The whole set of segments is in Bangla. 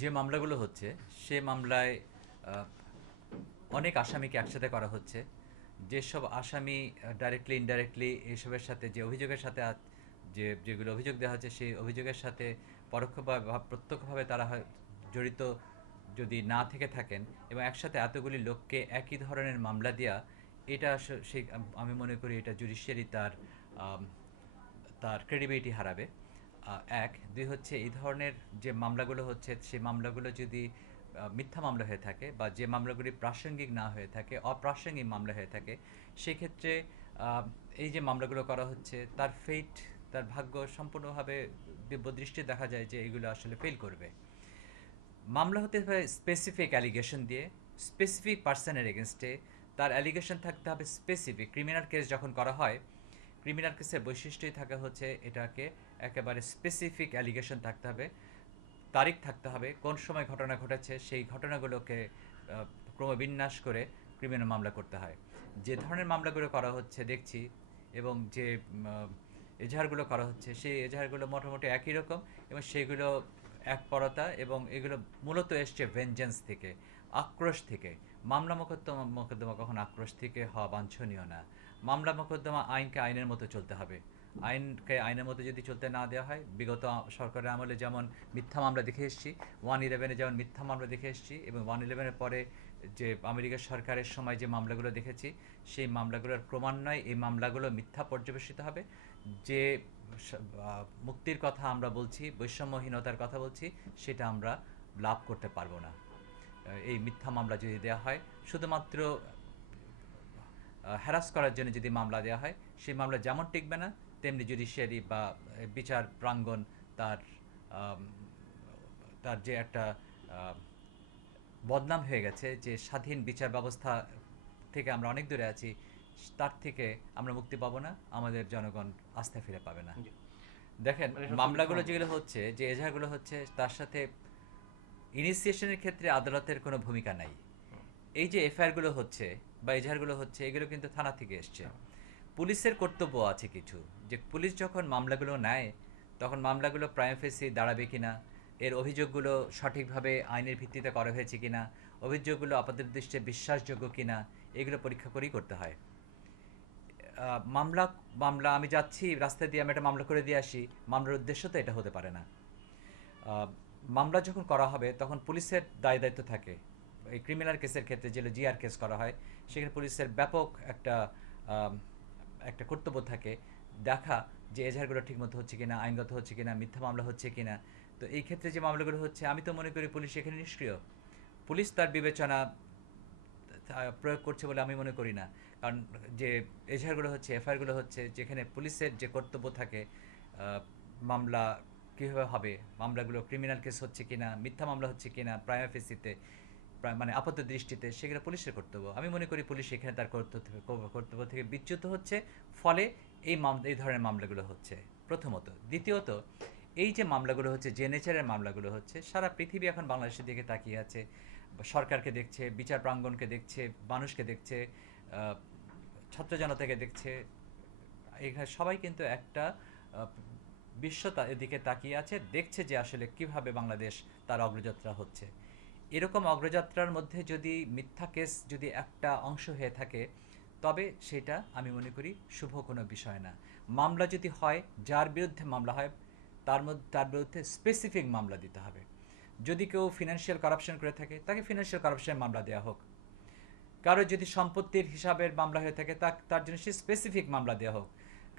যে মামলাগুলো হচ্ছে সে মামলায় আহ, অনেক আসামিকে একসাথে করা হচ্ছে। যেসব আসামি ডাইরেক্টলি ইনডাইরেক্টলি এসবের সাথে যে অভিযোগের সাথে যেগুলো অভিযোগ দেওয়া হচ্ছে সেই অভিযোগের সাথে পরোক্ষভাবে বা প্রত্যক্ষভাবে তারা জড়িত যদি না থেকে থাকেন এবং একসাথে এতগুলি লোককে একই ধরনের মামলা দেওয়া, এটা সেই আমি মনে করি এটা জুডিশিয়ারি আম, তার ক্রেডিবিলিটি হারাবে। এক দুই হচ্ছে এই ধরনের যে মামলাগুলো হচ্ছে সেই মামলাগুলো যদি মিথ্যা মামলা হয়ে থাকে বা যে মামলাগুলি প্রাসঙ্গিক না হয়ে থাকে অপ্রাসঙ্গিক মামলা হয়ে থাকে, সেক্ষেত্রে আহ, এই যে মামলাগুলো করা হচ্ছে তার ফেট, তার ভাগ্য সম্পূর্ণভাবে দিব্যদৃষ্টি দেখা যায় যে এগুলো আসলে ফেল করবে। মামলা হতে হবে স্পেসিফিক অ্যালিগেশন দিয়ে, স্পেসিফিক পার্সনের এগেনস্টে তার অ্যালিগেশন থাকতে হবে স্পেসিফিক। ক্রিমিনাল কেস যখন করা হয়, ক্রিমিনাল কেসের বৈশিষ্ট্যই থাকে হচ্ছে এটাকে একেবারে স্পেসিফিক অ্যালিগেশন থাকতে হবে, তারিখ থাকতে হবে, কোন সময় ঘটনা ঘটেছে সেই ঘটনাগুলোকে ক্রমবিন্যাস করে ক্রিমিনাল মামলা করতে হয়। যে ধরনের মামলাগুলো করা হচ্ছে দেখছি এবং যে এজাহারগুলো করা হচ্ছে সেই এজাহারগুলো মোটামুটি একই রকম এবং সেগুলো একপরতা এবং এগুলো মূলত এসছে ভেঞ্জেন্স থেকে, আক্রোশ থেকে। মামলা মোকদ্দমা কখনো আক্রোশ থেকে হওয়া বাঞ্ছনীয় না। মামলা মোকদ্দমা আইনকে আইনের মতো চলতে হবে। আইনকে আইনের মতো যদি চলতে না দেওয়া হয়, বিগত সরকারের আমলে যেমন মিথ্যা মামলা দেখে এসেছি, 111-এ যেমন মিথ্যা মামলা দেখে এসেছি এবং 111-এর পরে যে আমেরিকা সরকারের সময় যে মামলাগুলো দেখেছি, সেই মামলাগুলোর ক্রমান্বয়ে এই মামলাগুলো মিথ্যা পর্যবেসিত হবে। যে মুক্তির কথা আমরা বলছি, বৈষম্যহীনতার কথা বলছি, সেটা আমরা লাভ করতে পারবো না এই মিথ্যা মামলা যদি দেওয়া হয়। শুধুমাত্র হ্যারাস করার জন্য যদি মামলা দেওয়া হয়, সেই মামলা যেমন টিকবে না, তেমনি জুডিশিয়ারি বা বিচার প্রাঙ্গণ তার আম, তার যে একটা আহ, বদনাম হয়ে গেছে, যে স্বাধীন বিচার ব্যবস্থা থেকে আমরা অনেক দূরে আছি, তার থেকে আমরা মুক্তি পাবো না, আমাদের জনগণ আস্থা ফিরে পাবে না। জি। দেখেন, মানে এসব মিথ্যা মামলাগুলো মামলা। যেগুলো হচ্ছে, যে এজাহারগুলো হচ্ছে, তার সাথে ইনিশিয়েশনের ক্ষেত্রে আদালতের কোনো ভূমিকা নাই। হুম। এই যে এফআইআরগুলো হচ্ছে বা এজাহারগুলো হচ্ছে, এগুলো কিন্তু থানা থেকে এসছে। হ্যাঁ। পুলিশের কর্তব্য আছে কিছু, যে পুলিশ যখন মামলাগুলো নেয় তখন মামলাগুলো প্রাইম ফেসি দাঁড়াবে কিনা, এর অভিযোগগুলো সঠিকভাবে আইনের ভিত্তিতে করা হয়েছে কিনা, অভিযোগগুলো আপাত দৃষ্টিতে বিশ্বাসযোগ্য কিনা, এগুলো পরীক্ষা করেই করতে হয়। মামলা মামলা আমি যাচ্ছি রাস্তা দিয়ে, আমি একটা মামলা করে দিয়ে আসি, মামলার উদ্দেশ্য তো এটা হতে পারে না। আহ, মামলা যখন করা হবে তখন পুলিশের দায় দায়িত্ব থাকে। এই ক্রিমিনাল কেসের ক্ষেত্রে যেগুলো জিআর কেস করা হয়, সেখানে পুলিশের ব্যাপক আম, একটা কর্তব্য থাকে, দেখা যে এজাহারগুলো ঠিকমতো হচ্ছে কিনা, আইনগত হচ্ছে কিনা, মিথ্যা মামলা হচ্ছে কিনা। তো এই ক্ষেত্রে যে মামলাগুলো হচ্ছে, আমি তো মনে করি পুলিশ এখানে নিষ্ক্রিয়। পুলিশ তার বিবেচনা প্রয়োগ করছে বলে আমি মনে করি না। কারণ যে এজাহারগুলো হচ্ছে, এফআইআরগুলো হচ্ছে, যেখানে পুলিশের যে কর্তব্য থাকে মামলা কীভাবে হবে, মামলাগুলো ক্রিমিনাল কেস হচ্ছে কিনা, মিথ্যা মামলা হচ্ছে কিনা, প্রাইমা ফেসিতে মানে আপাত দৃষ্টিতে, সেগুলো পুলিশের কর্তব্য। আমি মনে করি পুলিশ এখানে তার কর্তব্য থেকে বিচ্যুত হচ্ছে, ফলে এই ধরনের মামলাগুলো হচ্ছে প্রথমত। দ্বিতীয়ত, এই যে মামলাগুলো হচ্ছে, যে নেচারের মামলাগুলো হচ্ছে, সারা পৃথিবী এখন বাংলাদেশের দিকে তাকিয়ে আছে, সরকারকে দেখছে, বিচার প্রাঙ্গণকে দেখছে, মানুষকে দেখছে, ছাত্র জনতাকে দেখছে। এখানে সবাই কিন্তু একটা বিশ্ব এদিকে তাকিয়ে আছে, দেখছে যে আসলে কিভাবে বাংলাদেশ তার অগ্রযাত্রা হচ্ছে। এরকম অগ্রযাত্রার মধ্যে যদি মিথ্যা কেস যদি একটা অংশ হয়ে থাকে, তবে সেটা আমি মনে করি শুভ কোনো বিষয় না। মামলা যদি হয়, যার বিরুদ্ধে মামলা হয়, তার বিরুদ্ধে স্পেসিফিক মামলা দিতে হবে। যদি কেউ ফিনান্সিয়াল কারাপশন করে থাকে, তাকে ফিনান্সিয়াল কারাপশনের মামলা দেওয়া হোক। কারো যদি সম্পত্তির হিসাবের মামলা হয়ে থাকে, তার জন্য সে স্পেসিফিক মামলা দেওয়া হোক।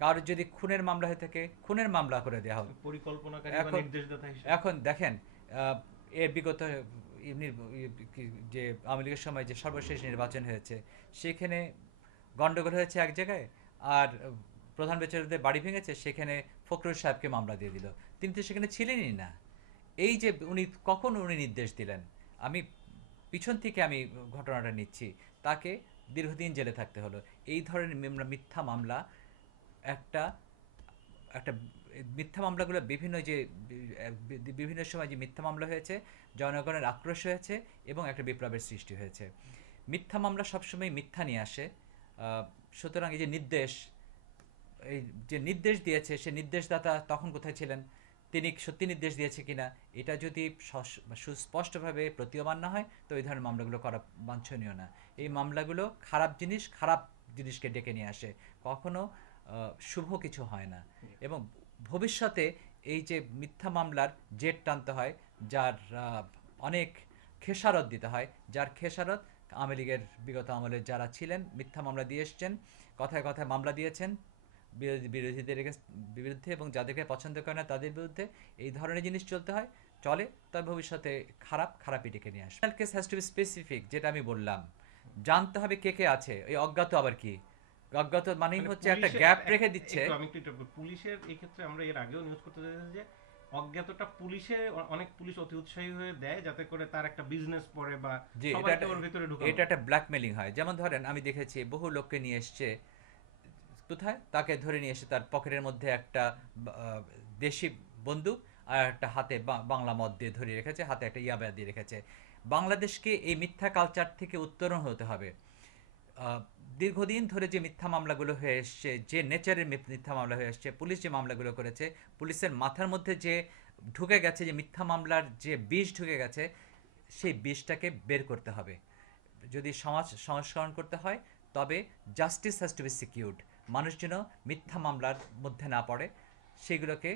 কারো যদি খুনের মামলা হয়ে থাকে, খুনের মামলা করে দেওয়া হোক। পরিকল্পনাকারী বা এখন নির্দেশদাতা হিসেবে। এখন দেখেন, এর বিগত যে আওয়ামী লীগের সময় যে সর্বশেষ নির্বাচন হয়েছে, সেখানে গন্ডগোল হয়েছে এক জায়গায়, আর প্রধান বিচারপতিদের বাড়ি ভেঙেছে, সেখানে ফখরুল সাহেবকে মামলা দিয়ে দিল। তিনি তো সেখানে ছিলেনই না। এই যে কখন উনি নির্দেশ দিলেন, আমি পিছন থেকে আমি ঘটনাটা নিচ্ছি, তাকে দীর্ঘদিন জেলে থাকতে হলো। এই ধরনের মিথ্যা মামলা একটা একটা মিথ্যা মামলাগুলো বিভিন্ন সময় যে মিথ্যা মামলা হয়েছে, জনগণের আক্রোশ হয়েছে এবং একটা বিপ্লবের সৃষ্টি হয়েছে। মিথ্যা মামলা সবসময় মিথ্যা নিয়ে আসে। সুতরাং এই যে নির্দেশ দিয়েছে, সে নির্দেশদাতা তখন কোথায় ছিলেন? তিনি সত্যি নির্দেশ দিয়েছে কিনা এটা যদি সুস্পষ্টভাবে প্রতীয়মান না হয় তো এই ধরনের মামলাগুলো করা বাঞ্ছনীয় না। এই মামলাগুলো খারাপ জিনিস খারাপ জিনিসকে ডেকে নিয়ে আসে, কখনো শুভ কিছু হয় না। এবং ভবিষ্যতে এই যে মিথ্যা মামলার জেট টানতে হয়, যার অনেক খেসারত দিতে হয়, যার খেসারত আওয়ামী লীগের বিগত আমলে যারা ছিলেন মিথ্যা মামলা দিয়ে এসছেন, কথায় কথায় মামলা দিয়েছেন বিরোধীদের বিরুদ্ধে, এবং যাদেরকে পছন্দ করে না তাদের বিরুদ্ধে এই ধরনের জিনিস চলতে হয়, চলে, তবে ভবিষ্যতে খারাপই ডেকে নিয়ে আসবে। Case has to B specific, যেটা আমি বললাম, জানতে হবে কে কে আছে। এই অজ্ঞাত আবার কি? অজ্ঞাত মানেই হচ্ছে একটা গ্যাপ রেখে দিচ্ছে। আমি একটু পুলিশের এই ক্ষেত্রে আমরা এর আগেও নিউজ করতে দেখেছি যে অজ্ঞাতটা পুলিশে অনেক পুলিশ অতি উৎসাহী হয়ে দেয় যাতে করে তার একটা বিজনেস পড়ে বা সবাইকে ওর ভিতরে ঢুকানো। এটা একটা ব্ল্যাকমেলিং হয়। যেমন ধরেন আমি দেখেছি বহু লোককে নিয়ে এসছে, কোথায় তাকে ধরে নিয়ে এসে তার পকেটের মধ্যে একটা দেশি বন্দুক আর একটা হাতে বাংলা মদ দিয়ে ধরে রেখেছে, হাতে একটা ইয়াবা দিয়ে রেখেছে। বাংলাদেশকে এই মিথ্যা কালচার থেকে উত্তরণ হতে হবে। দীর্ঘদিন ধরে যে মিথ্যা মামলাগুলো হয়ে এসছে, যে নেচারের মিথ্যা মামলা হয়ে এসছে, পুলিশ যে মামলাগুলো করেছে, পুলিশের মাথার মধ্যে যে ঢুকে গেছে, যে মিথ্যা মামলার যে বিষ ঢুকে গেছে, সেই বিষটাকে বের করতে হবে। যদি সমাজ সংস্করণ করতে হয় তবে justice has to be secured. মানুষ যেন মিথ্যা মামলার মধ্যে না পড়ে, সেগুলোকে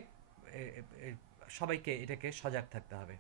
সবাইকে এটাকে সজাগ থাকতে হবে।